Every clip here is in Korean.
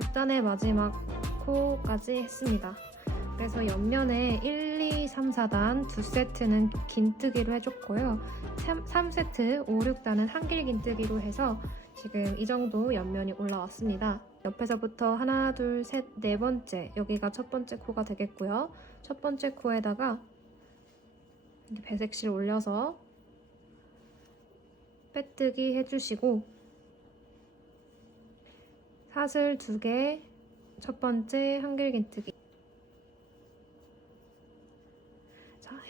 6단의 마지막 코까지 했습니다. 그래서 옆면에 1, 2, 3, 4단 2세트는 긴뜨기로 해줬고요. 3세트 5, 6단은 한길 긴뜨기로 해서 지금 이 정도 옆면이 올라왔습니다. 옆에서부터 하나, 둘, 셋, 네 번째, 여기가 첫 번째 코가 되겠고요. 첫 번째 코에다가 이렇게 배색실 올려서 빼뜨기 해주시고 사슬 2개, 첫 번째 한길 긴뜨기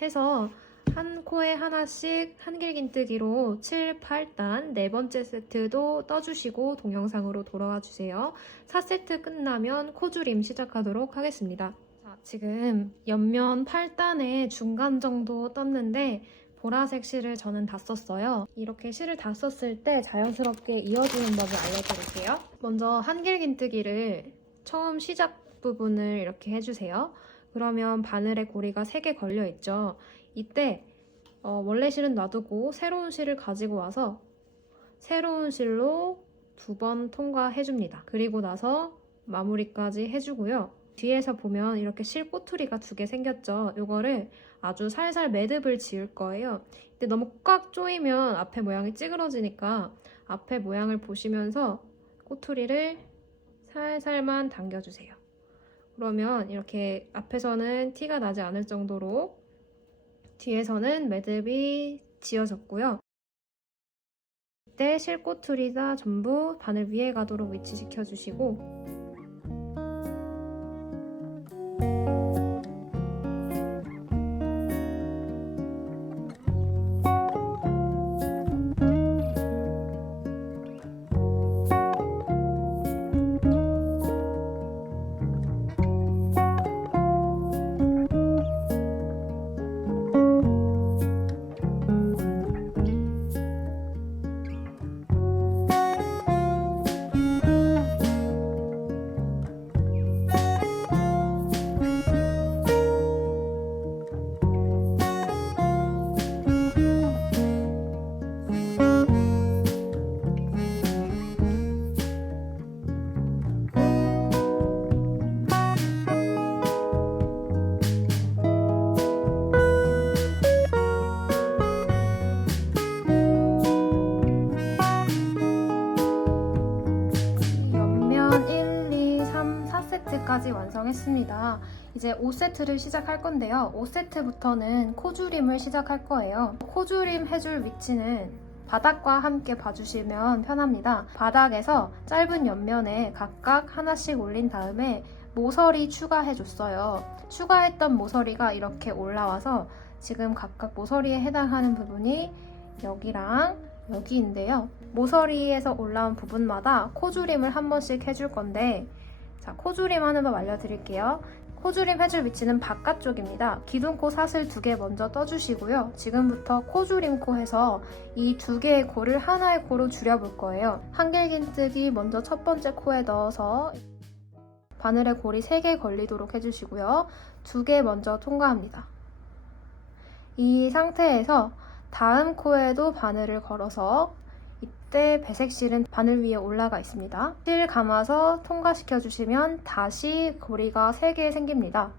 해서 한 코에 하나씩 한길 긴뜨기로 7, 8단 네 번째 세트도 떠주시고 동영상으로 돌아와 주세요. 4세트 끝나면 코줄임 시작하도록 하겠습니다. 자, 지금 옆면 8단의 중간 정도 떴는데 보라색 실을 저는 다 썼어요. 이렇게 실을 다 썼을 때 자연스럽게 이어주는 법을 알려드릴게요. 먼저 한길 긴뜨기를 처음 시작 부분을 이렇게 해주세요. 그러면 바늘에 고리가 3개 걸려있죠. 이때 원래 실은 놔두고 새로운 실을 가지고 와서 새로운 실로 2번 통과해줍니다. 그리고 나서 마무리까지 해주고요. 뒤에서 보면 이렇게 실 꼬투리가 2개 생겼죠. 이거를 아주 살살 매듭을 지을 거예요. 근데 너무 꽉 조이면 앞에 모양이 찌그러지니까 앞에 모양을 보시면서 꼬투리를 살살만 당겨주세요. 그러면 이렇게 앞에서는 티가 나지 않을 정도로 뒤에서는 매듭이 지어졌고요. 이때 실꼬투리가 전부 바늘 위에 가도록 위치시켜 주시고 까지 완성했습니다. 이제 5세트를 시작할 건데요. 5세트부터는 코줄임을 시작할 거예요. 코줄임 해줄 위치는 바닥과 함께 봐주시면 편합니다. 바닥에서 짧은 옆면에 각각 하나씩 올린 다음에 모서리 추가해줬어요. 추가했던 모서리가 이렇게 올라와서 지금 각각 모서리에 해당하는 부분이 여기랑 여기인데요. 모서리에서 올라온 부분마다 코줄임을 한 번씩 해줄 건데 자, 코줄임 하는 법 알려드릴게요. 코줄임 해줄 위치는 바깥쪽입니다. 기둥코 사슬 2개 먼저 떠주시고요. 지금부터 코줄임 코 해서 이 2개의 코를 하나의 코로 줄여볼 거예요. 한길 긴뜨기 먼저 첫 번째 코에 넣어서 바늘에 고리 3개 걸리도록 해주시고요. 2개 먼저 통과합니다. 이 상태에서 다음 코에도 바늘을 걸어서 이때 배색실은 바늘 위에 올라가 있습니다. 실 감아서 통과시켜주시면 다시 고리가 3개 생깁니다.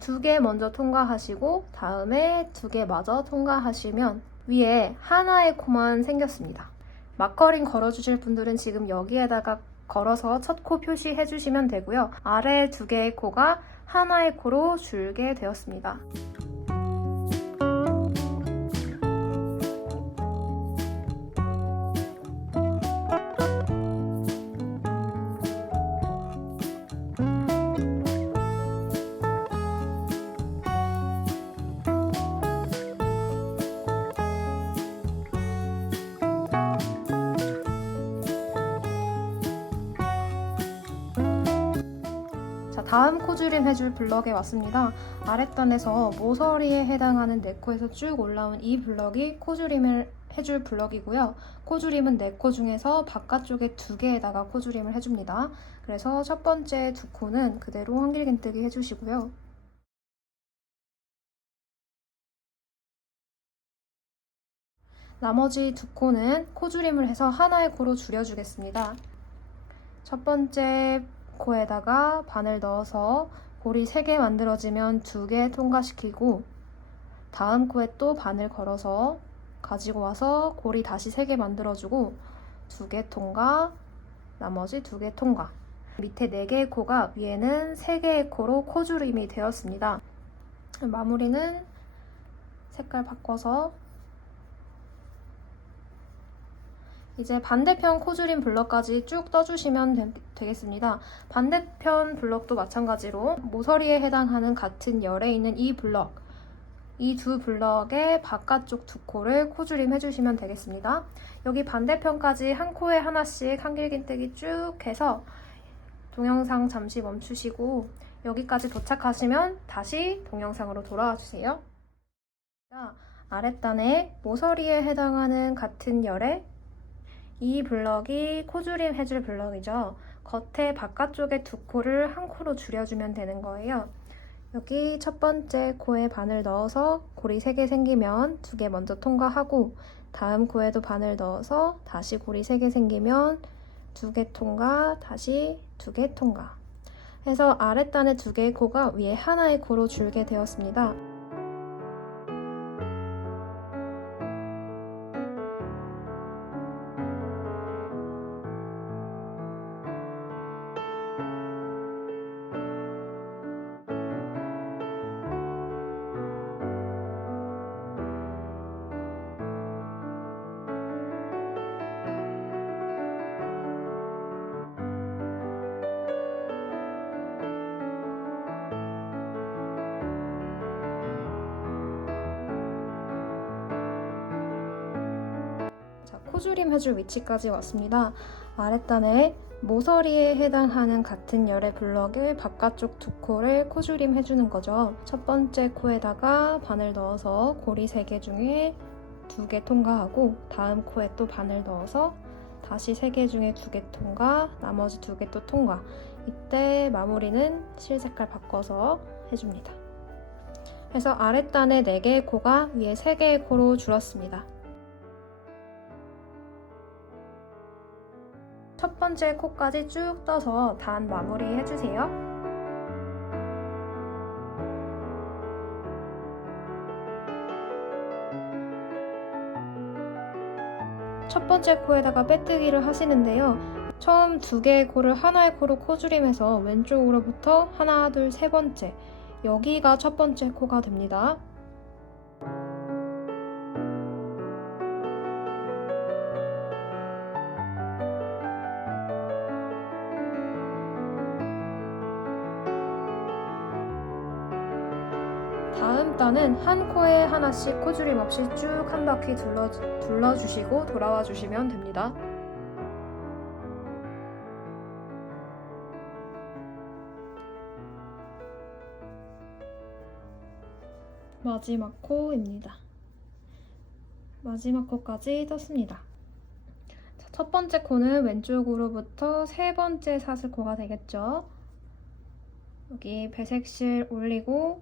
2개 먼저 통과하시고 다음에 2개 마저 통과하시면 위에 하나의 코만 생겼습니다. 막걸림 걸어주실 분들은 지금 여기에다가 걸어서 첫 코 표시해주시면 되고요. 아래 2개의 코가 하나의 코로 줄게 되었습니다. 다음 코줄임 해줄 블럭에 왔습니다. 아랫단에서 모서리에 해당하는 4코에서 쭉 올라온 이 블럭이 코줄임을 해줄 블럭이고요. 코줄임은 4코 중에서 바깥쪽에 2개에다가 코줄임을 해줍니다. 그래서 첫 번째 2코는 그대로 한길 긴뜨기 해주시고요. 나머지 2코는 코줄임을 해서 하나의 코로 줄여주겠습니다. 첫 번째 코에다가 바늘 넣어서 고리 3개 만들어지면 2개 통과시키고, 다음 코에 또 바늘 걸어서 가지고 와서 고리 다시 3개 만들어주고 2개 통과, 나머지 2개 통과. 밑에 4개의 코가 위에는 3개의 코로 코주림이 되었습니다. 마무리는 색깔 바꿔서 이제 반대편 코주림 블럭까지 쭉 떠주시면 되겠습니다. 반대편 블럭도 마찬가지로 모서리에 해당하는 같은 열에 있는 이 블럭, 이 두 블럭의 바깥쪽 2코를 코주림 해주시면 되겠습니다. 여기 반대편까지 한 코에 하나씩 한길긴뜨기 쭉 해서 동영상 잠시 멈추시고 여기까지 도착하시면 다시 동영상으로 돌아와 주세요. 아랫단에 모서리에 해당하는 같은 열에 이 블럭이 코주림 해줄 블럭이죠. 겉에 바깥쪽에 2코를 한 코로 줄여주면 되는 거예요. 여기 첫 번째 코에 바늘 넣어서 고리 3개 생기면 2개 먼저 통과하고, 다음 코에도 바늘 넣어서 다시 고리 3개 생기면 2개 통과, 다시 2개 통과 해서 아랫단에 2개의 코가 위에 하나의 코로 줄게 되었습니다. 코주림 해줄 위치까지 왔습니다. 아랫단에 모서리에 해당하는 같은 열의 블럭의 바깥쪽 2코를 코주림 해주는 거죠. 첫 번째 코에다가 바늘 넣어서 고리 3개 중에 2개 통과하고, 다음 코에 또 바늘 넣어서 다시 3개 중에 2개 통과, 나머지 2개 또 통과. 이때 마무리는 실 색깔 바꿔서 해줍니다. 그래서 아랫단에 4개의 코가 위에 3개의 코로 줄었습니다. 첫 번째 코까지 쭉 떠서 단 마무리 해주세요. 첫 번째 코에다가 빼뜨기를 하시는데요. 처음 2개의 코를 하나의 코로 코주림해서 왼쪽으로부터 하나, 둘, 세 번째, 여기가 첫 번째 코가 됩니다. 다음 단은 한 코에 하나씩 코주림 없이 쭉 한 바퀴 둘러주시고 돌아와 주시면 됩니다. 마지막 코입니다. 마지막 코까지 떴습니다. 첫 번째 코는 왼쪽으로부터 세 번째 사슬코가 되겠죠. 여기 배색실 올리고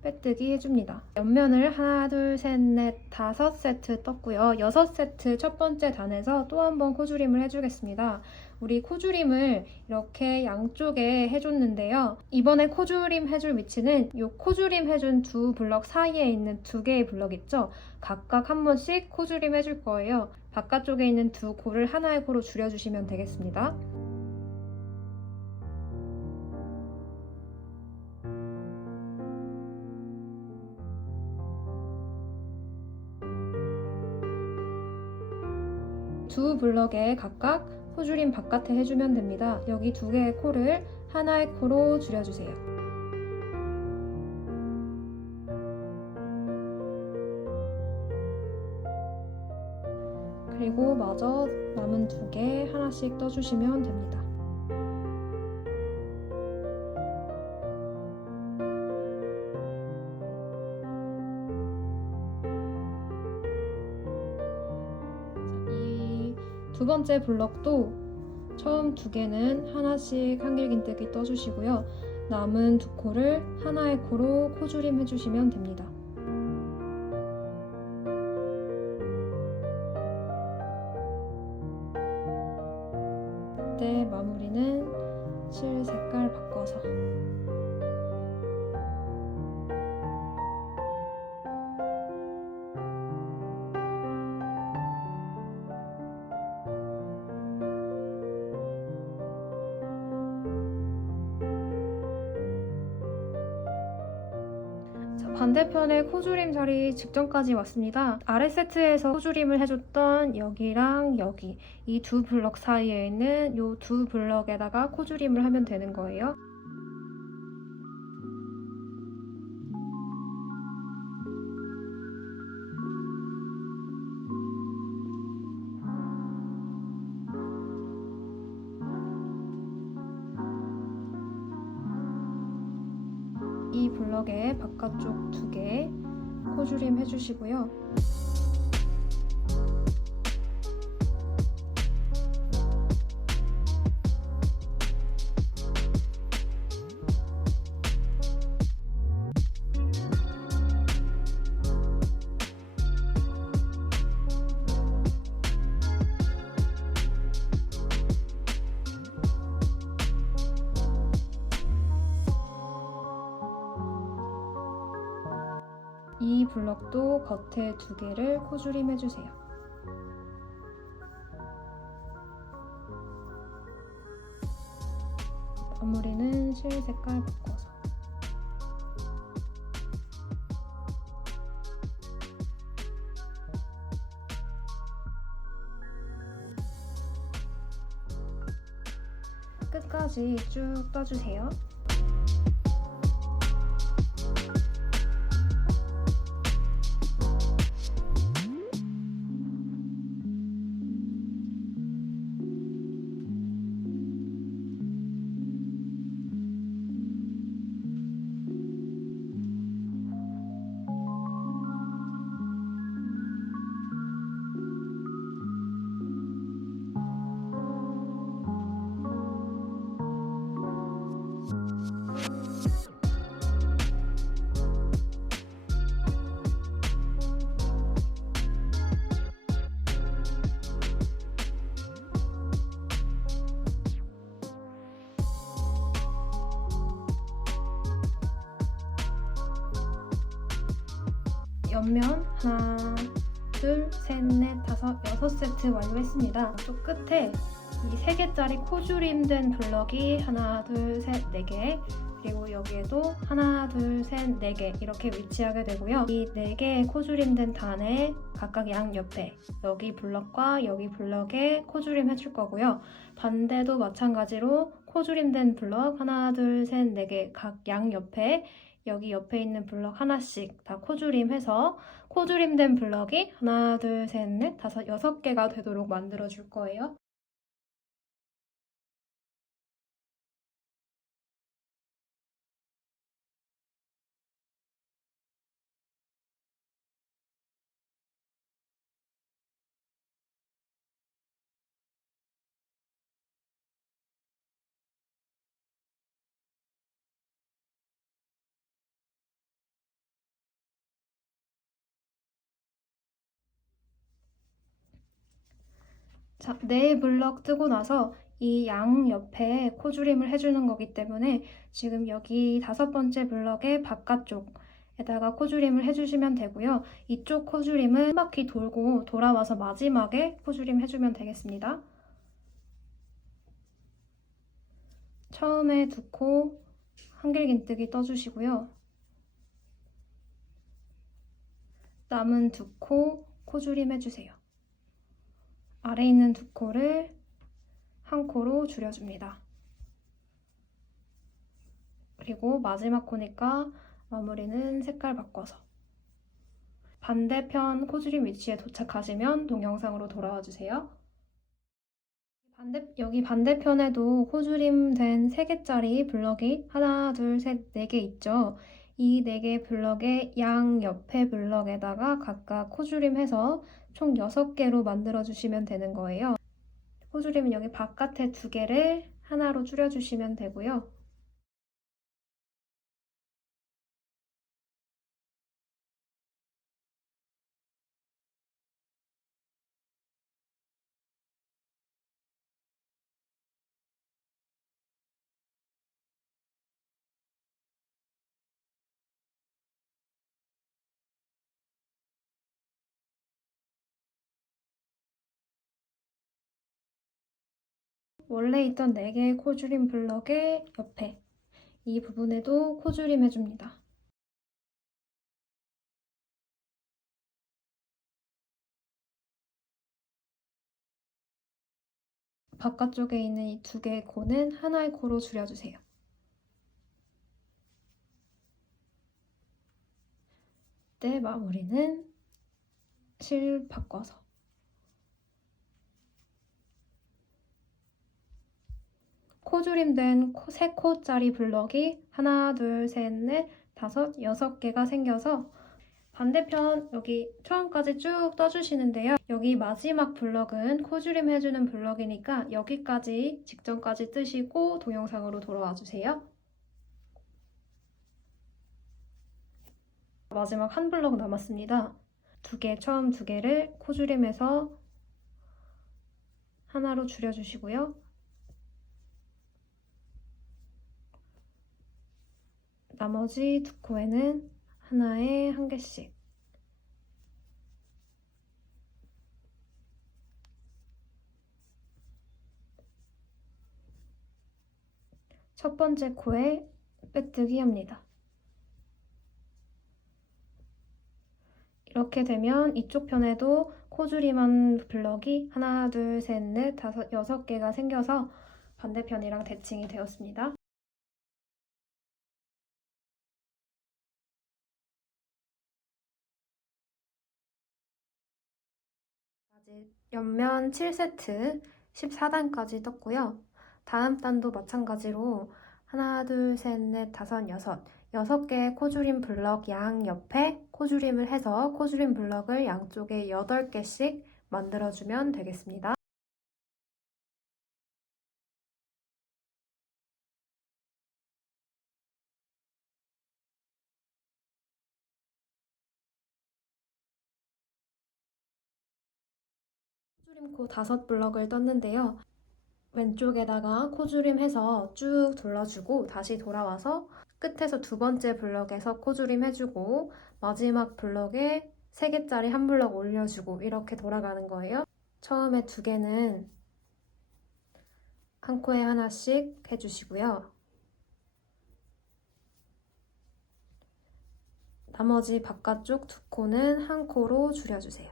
빼뜨기 해줍니다. 옆면을 하나, 둘, 셋, 넷, 5세트 떴고요. 6세트 첫 번째 단에서 또 한 번 코주림을 해주겠습니다. 우리 코주림을 이렇게 양쪽에 해줬는데요. 이번에 코주림 해줄 위치는 이 코주림 해준 2 블럭 사이에 있는 2개의 블럭 있죠? 각각 한 번씩 코주림 해줄 거예요. 바깥쪽에 있는 2 코를 하나의 코로 줄여주시면 되겠습니다. 두 블럭에 각각 코주림 바깥에 해주면 됩니다. 여기 2개의 코를 하나의 코로 줄여주세요. 그리고 마저 남은 2개 하나씩 떠주시면 됩니다. 두 번째 블럭도 처음 2개는 하나씩 한길긴뜨기 떠주시고요. 남은 2코를 하나의 코로 코주림 해주시면 됩니다. 이때 이제 마무리는 실 색깔 바꿔서 반대편에 코주림 자리 직전까지 왔습니다. 아래 세트에서 코주림을 해줬던 여기랑 여기 이 두 블럭 사이에 있는 이 두 블럭에다가 코주림을 하면 되는 거예요. 이 블럭의 바깥쪽 2개 코주림 해주시고요. 이 블럭도 겉에 2개를 코주림 해주세요. 마무리는 실 색깔 바꿔서 끝까지 쭉 떠주세요. 옆면 하나, 둘, 셋, 넷, 다섯, 6세트 완료했습니다. 또 끝에 이 3개짜리 코주림된 블럭이 하나, 둘, 셋, 4개 그리고 여기에도 하나, 둘, 셋, 4개 이렇게 위치하게 되고요. 이 4개의 코주림된 단에 각각 양옆에 여기 블럭과 여기 블럭에 코주림 해줄 거고요. 반대도 마찬가지로 코주림된 블럭 하나, 둘, 셋, 4개 각 양옆에 여기 옆에 있는 블럭 하나씩 다 코주림 해서 코주림된 블럭이 하나, 둘, 셋, 넷, 다섯, 6개가 되도록 만들어 줄 거예요. 자, 4블럭 뜨고 나서 이 양 옆에 코주림을 해주는 거기 때문에 지금 여기 5번째 블럭의 바깥쪽에다가 코주림을 해주시면 되고요. 이쪽 코주림은 한 바퀴 돌고 돌아와서 마지막에 코주림 해주면 되겠습니다. 처음에 2코 한길긴뜨기 떠주시고요. 남은 2코 코주림 해주세요. 아래 있는 2코를 1코로 줄여줍니다. 그리고 마지막 코니까 마무리는 색깔 바꿔서 반대편 코주림 위치에 도착하시면 동영상으로 돌아와 주세요. 여기 반대편에도 코주림 된 3개짜리 블럭이 하나, 둘, 셋, 4개 있죠. 이 4개 블럭의 양 옆에 블럭에다가 각각 코주림해서 총 6개로 만들어주시면 되는 거예요. 코주림은 여기 바깥에 2개를 하나로 줄여주시면 되고요. 원래 있던 4개의 코줄임 블럭의 옆에 이 부분에도 코줄임 해줍니다. 바깥쪽에 있는 이 2개의 코는 하나의 코로 줄여주세요. 이때 마무리는 실 바꿔서 코줄임된 3코짜리 블럭이 하나, 둘, 셋, 넷, 다섯, 6개가 생겨서 반대편 여기 처음까지 쭉 떠주시는데요. 여기 마지막 블럭은 코줄임 해주는 블럭이니까 여기까지 직전까지 뜨시고 동영상으로 돌아와 주세요. 마지막 한 블럭 남았습니다. 처음 2개를 코줄임해서 하나로 줄여주시고요. 나머지 2코에는 하나에 1개씩 첫 번째 코에 빼뜨기 합니다. 이렇게 되면 이쪽 편에도 코줄임한 블럭이 하나, 둘, 셋, 넷, 다섯, 6개가 생겨서 반대편이랑 대칭이 되었습니다. 아직 옆면 7세트 14단까지 떴고요. 다음 단도 마찬가지로 하나, 둘, 셋, 넷, 다섯, 6개의 코줄임 블럭 양 옆에 코줄임을 해서 코줄임 블럭을 양쪽에 8개씩 만들어주면 되겠습니다. 코줄임 코 5블럭을 떴는데요. 왼쪽에다가 코줄임 해서 쭉 둘러주고 다시 돌아와서 끝에서 2번째 블럭에서 코줄임 해주고 마지막 블럭에 3개짜리 한 블럭 올려주고 이렇게 돌아가는 거예요. 처음에 2개는 한 코에 하나씩 해주시고요. 나머지 바깥쪽 2코는 한 코로 줄여주세요.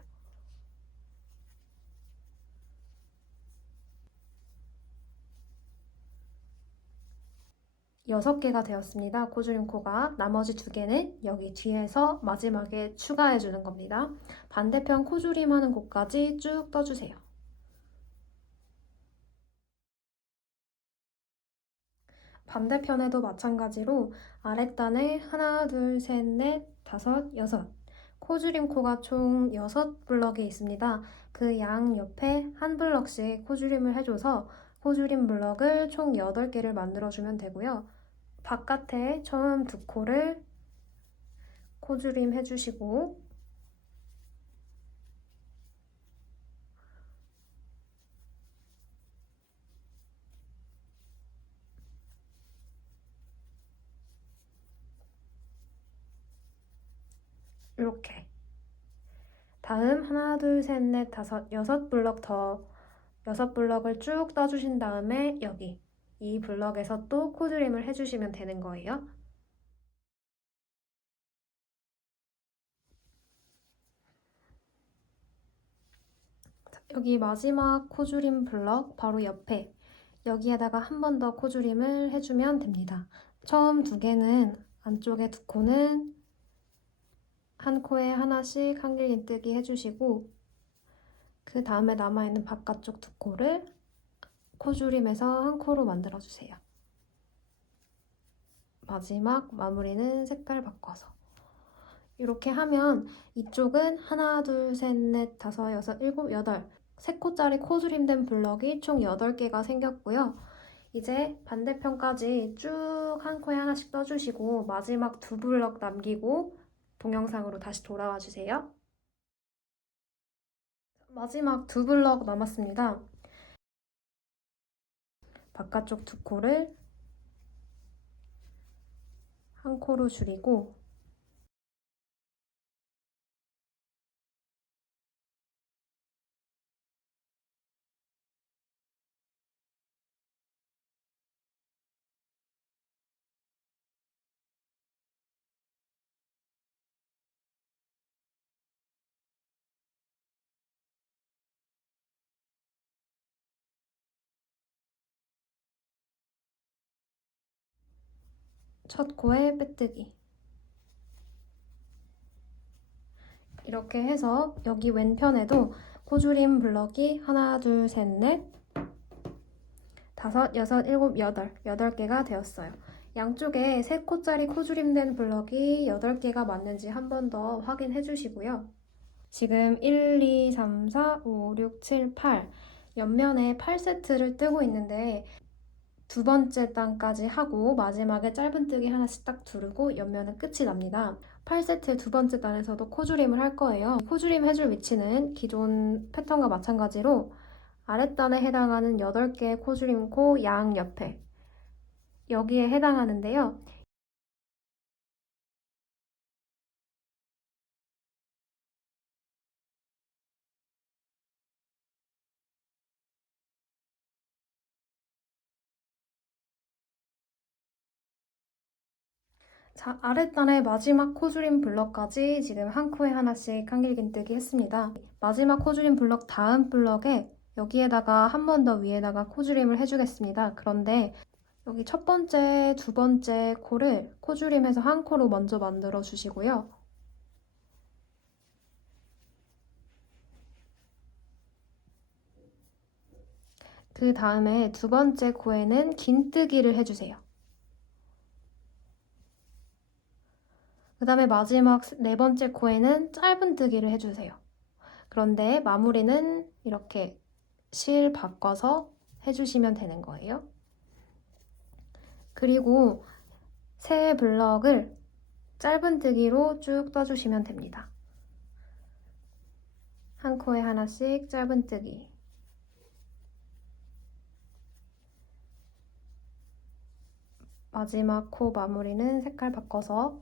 6개가 되었습니다. 코줄임 코가. 나머지 2개는 여기 뒤에서 마지막에 추가해주는 겁니다. 반대편 코줄임 하는 곳까지 쭉 떠주세요. 반대편에도 마찬가지로 아랫단에 하나, 둘, 셋, 넷, 다섯, 6 코줄임 코가 총 6블럭이 있습니다. 그 양 옆에 한 블럭씩 코줄임을 해줘서 코줄임 블럭을 총 8개를 만들어주면 되고요. 바깥에 처음 2코를 코줄임 해주시고 이렇게 다음 하나, 둘, 셋, 넷, 다섯, 6블럭 더 6블럭을 쭉 떠주신 다음에 여기 이 블럭에서 또 코줄임을 해주시면 되는 거예요. 여기 마지막 코줄임 블럭 바로 옆에 여기에다가 한 번 더 코줄임을 해주면 됩니다. 처음 2개는 안쪽에 2코는 한 코에 하나씩 한길긴뜨기 해주시고 그 다음에 남아있는 바깥쪽 2코를 코줄임해서 한 코로 만들어주세요. 마지막 마무리는 색깔 바꿔서 이렇게 하면 이쪽은 하나, 둘, 셋, 넷, 다섯, 6, 7, 8 3코짜리 코줄임된 블럭이 총 8개가 생겼고요. 이제 반대편까지 쭉 한 코에 하나씩 떠주시고 마지막 2블럭 남기고 동영상으로 다시 돌아와 주세요. 마지막 2블럭 남았습니다. 바깥쪽 2코를 한 코로 줄이고 첫 코에 빼뜨기. 이렇게 해서 여기 왼편에도 코줄임 블럭이 하나, 둘, 셋, 넷, 다섯, 여섯, 일곱, 여덟 개가 되었어요. 양쪽에 3코짜리 코줄임된 블럭이 8개가 맞는지 한 번 더 확인해 주시고요. 지금 1, 2, 3, 4, 5, 6, 7, 8 옆면에 8세트를 뜨고 있는데 두 번째 단까지 하고 마지막에 짧은뜨기 하나씩 딱 두르고 옆면은 끝이 납니다. 8세트의 두 번째 단에서도 코줄임을 할 거예요. 코줄임 해줄 위치는 기존 패턴과 마찬가지로 아랫단에 해당하는 8개의 코줄임 코 양 옆에 여기에 해당하는데요. 자, 아랫단의 마지막 코줄임 블럭까지 지금 한 코에 하나씩 한길긴뜨기 했습니다. 마지막 코줄임 블럭 다음 블럭에 여기에다가 한 번 더 위에다가 코줄임을 해주겠습니다. 그런데 여기 첫 번째, 두 번째 코를 코줄임해서 한 코로 먼저 만들어 주시고요. 그 다음에 두 번째 코에는 긴뜨기를 해주세요. 그 다음에 마지막 네 번째 코에는 짧은뜨기를 해주세요. 그런데 마무리는 이렇게 실 바꿔서 해주시면 되는 거예요. 그리고 새 블럭을 짧은뜨기로 쭉 떠주시면 됩니다. 한 코에 하나씩 짧은뜨기. 마지막 코 마무리는 색깔 바꿔서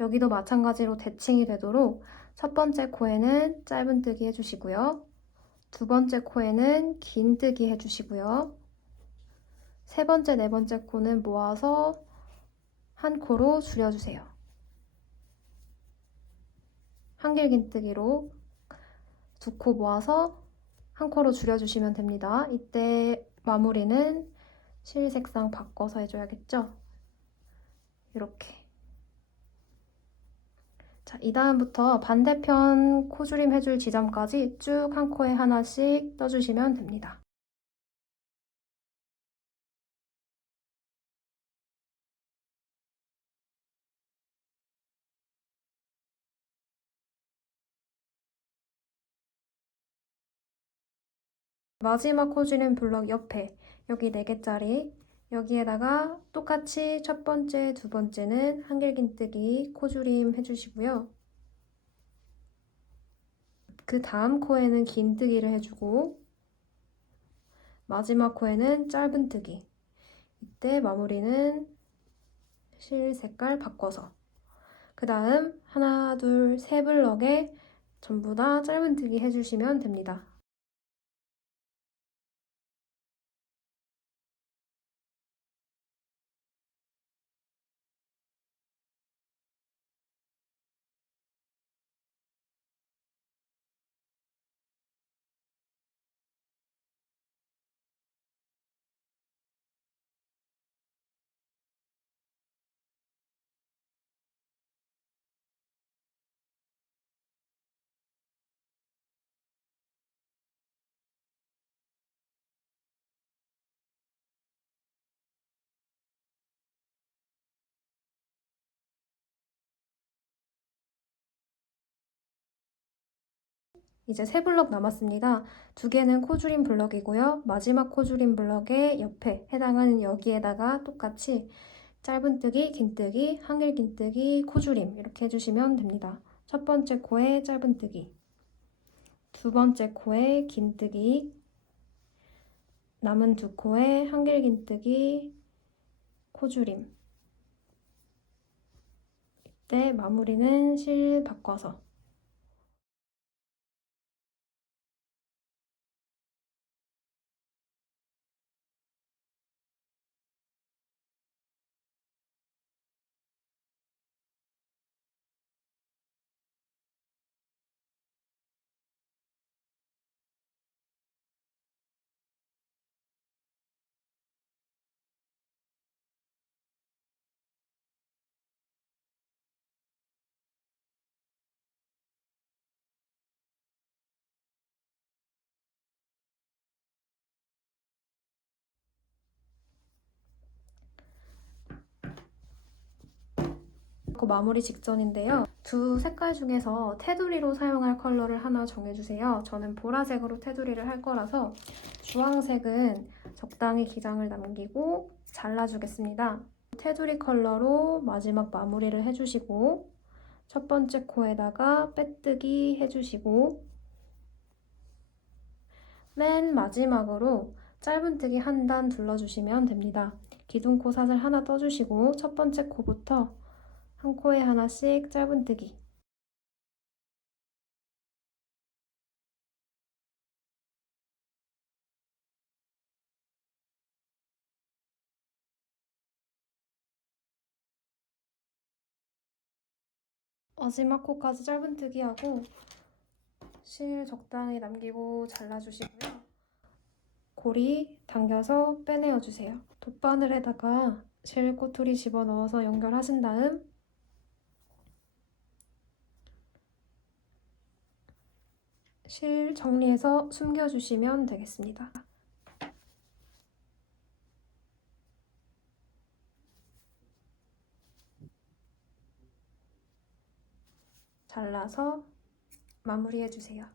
여기도 마찬가지로 대칭이 되도록 첫 번째 코에는 짧은뜨기 해주시고요. 두 번째 코에는 긴뜨기 해주시고요. 세 번째, 네 번째 코는 모아서 한 코로 줄여주세요. 한길긴뜨기로 두 코 모아서 한 코로 줄여주시면 됩니다. 이때 마무리는 실 색상 바꿔서 해줘야겠죠? 이렇게. 자, 이 다음부터 반대편 코줄임 해줄 지점까지 쭉 한 코에 하나씩 떠주시면 됩니다. 마지막 코줄임 블럭 옆에 여기 4개짜리 여기에다가 똑같이 첫 번째, 두 번째는 한길긴뜨기 코줄임 해주시고요. 그 다음 코에는 긴뜨기를 해주고 마지막 코에는 짧은뜨기. 이때 마무리는 실 색깔 바꿔서 그 다음 하나, 둘, 세 블럭에 전부 다 짧은뜨기 해주시면 됩니다. 이제 세 블럭 남았습니다. 두 개는 코줄임 블럭이고요. 마지막 코줄임 블럭의 옆에 해당하는 여기에다가 똑같이 짧은뜨기, 긴뜨기, 한길긴뜨기, 코줄임 이렇게 해주시면 됩니다. 첫 번째 코에 짧은뜨기, 두 번째 코에 긴뜨기, 남은 두 코에 한길긴뜨기, 코주림. 이때 마무리는 실 바꿔서. 마무리 직전인데요. 두 색깔 중에서 테두리로 사용할 컬러를 하나 정해주세요. 저는 보라색으로 테두리를 할 거라서 주황색은 적당히 기장을 남기고 잘라주겠습니다. 테두리 컬러로 마지막 마무리를 해주시고 첫 번째 코에다가 빼뜨기 해주시고 맨 마지막으로 짧은뜨기 한 단 둘러주시면 됩니다. 기둥코 사슬 하나 떠주시고 첫 번째 코부터 한 코에 하나씩 짧은뜨기. 마지막 코까지 짧은뜨기 하고 실 적당히 남기고 잘라주시고요. 고리 당겨서 빼내어주세요. 돗바늘에다가 실 꼬투리 집어넣어서 연결하신 다음 실 정리해서 숨겨주시면 되겠습니다. 잘라서 마무리해주세요.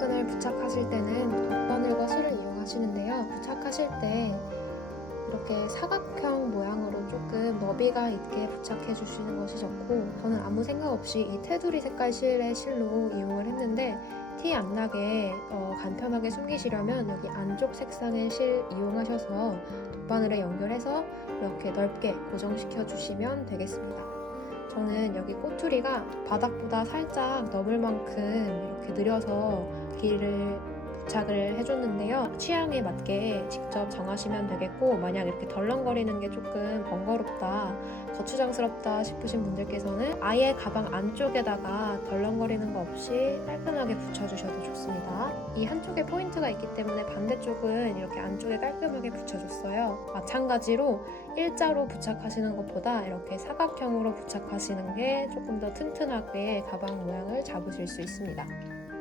끈을 부착하실 때는 돗바늘과 실을 이용하시는데요. 부착하실 때 이렇게 사각형 모양으로 조금 너비가 있게 부착해 주시는 것이 좋고, 저는 아무 생각 없이 이 테두리 색깔 실의 실로 이용을 했는데 티 안 나게 간편하게 숨기시려면 여기 안쪽 색상의 실 이용하셔서 돗바늘에 연결해서 이렇게 넓게 고정시켜 주시면 되겠습니다. 저는 여기 꼬투리가 바닥보다 살짝 넘을 만큼 이렇게 늘려서 길을 부착을 해줬는데요. 취향에 맞게 직접 정하시면 되겠고, 만약 이렇게 덜렁거리는 게 조금 번거롭다, 거추장스럽다 싶으신 분들께서는 아예 가방 안쪽에다가 덜렁거리는 거 없이 깔끔하게 붙여주셔도 좋습니다. 이 한쪽에 포인트가 있기 때문에 반대쪽은 이렇게 안쪽에 깔끔하게 붙여줬어요. 마찬가지로 일자로 부착하시는 것보다 이렇게 사각형으로 부착하시는 게 조금 더 튼튼하게 가방 모양을 잡으실 수 있습니다.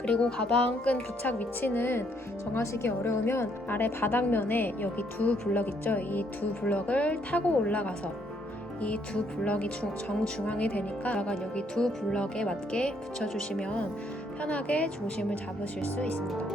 그리고 가방 끈 부착 위치는 정하시기 어려우면 아래 바닥면에 여기 두 블럭 있죠? 이 두 블럭을 타고 올라가서 이 두 블럭이 정중앙이 되니까 여기 두 블럭에 맞게 붙여주시면 편하게 중심을 잡으실 수 있습니다.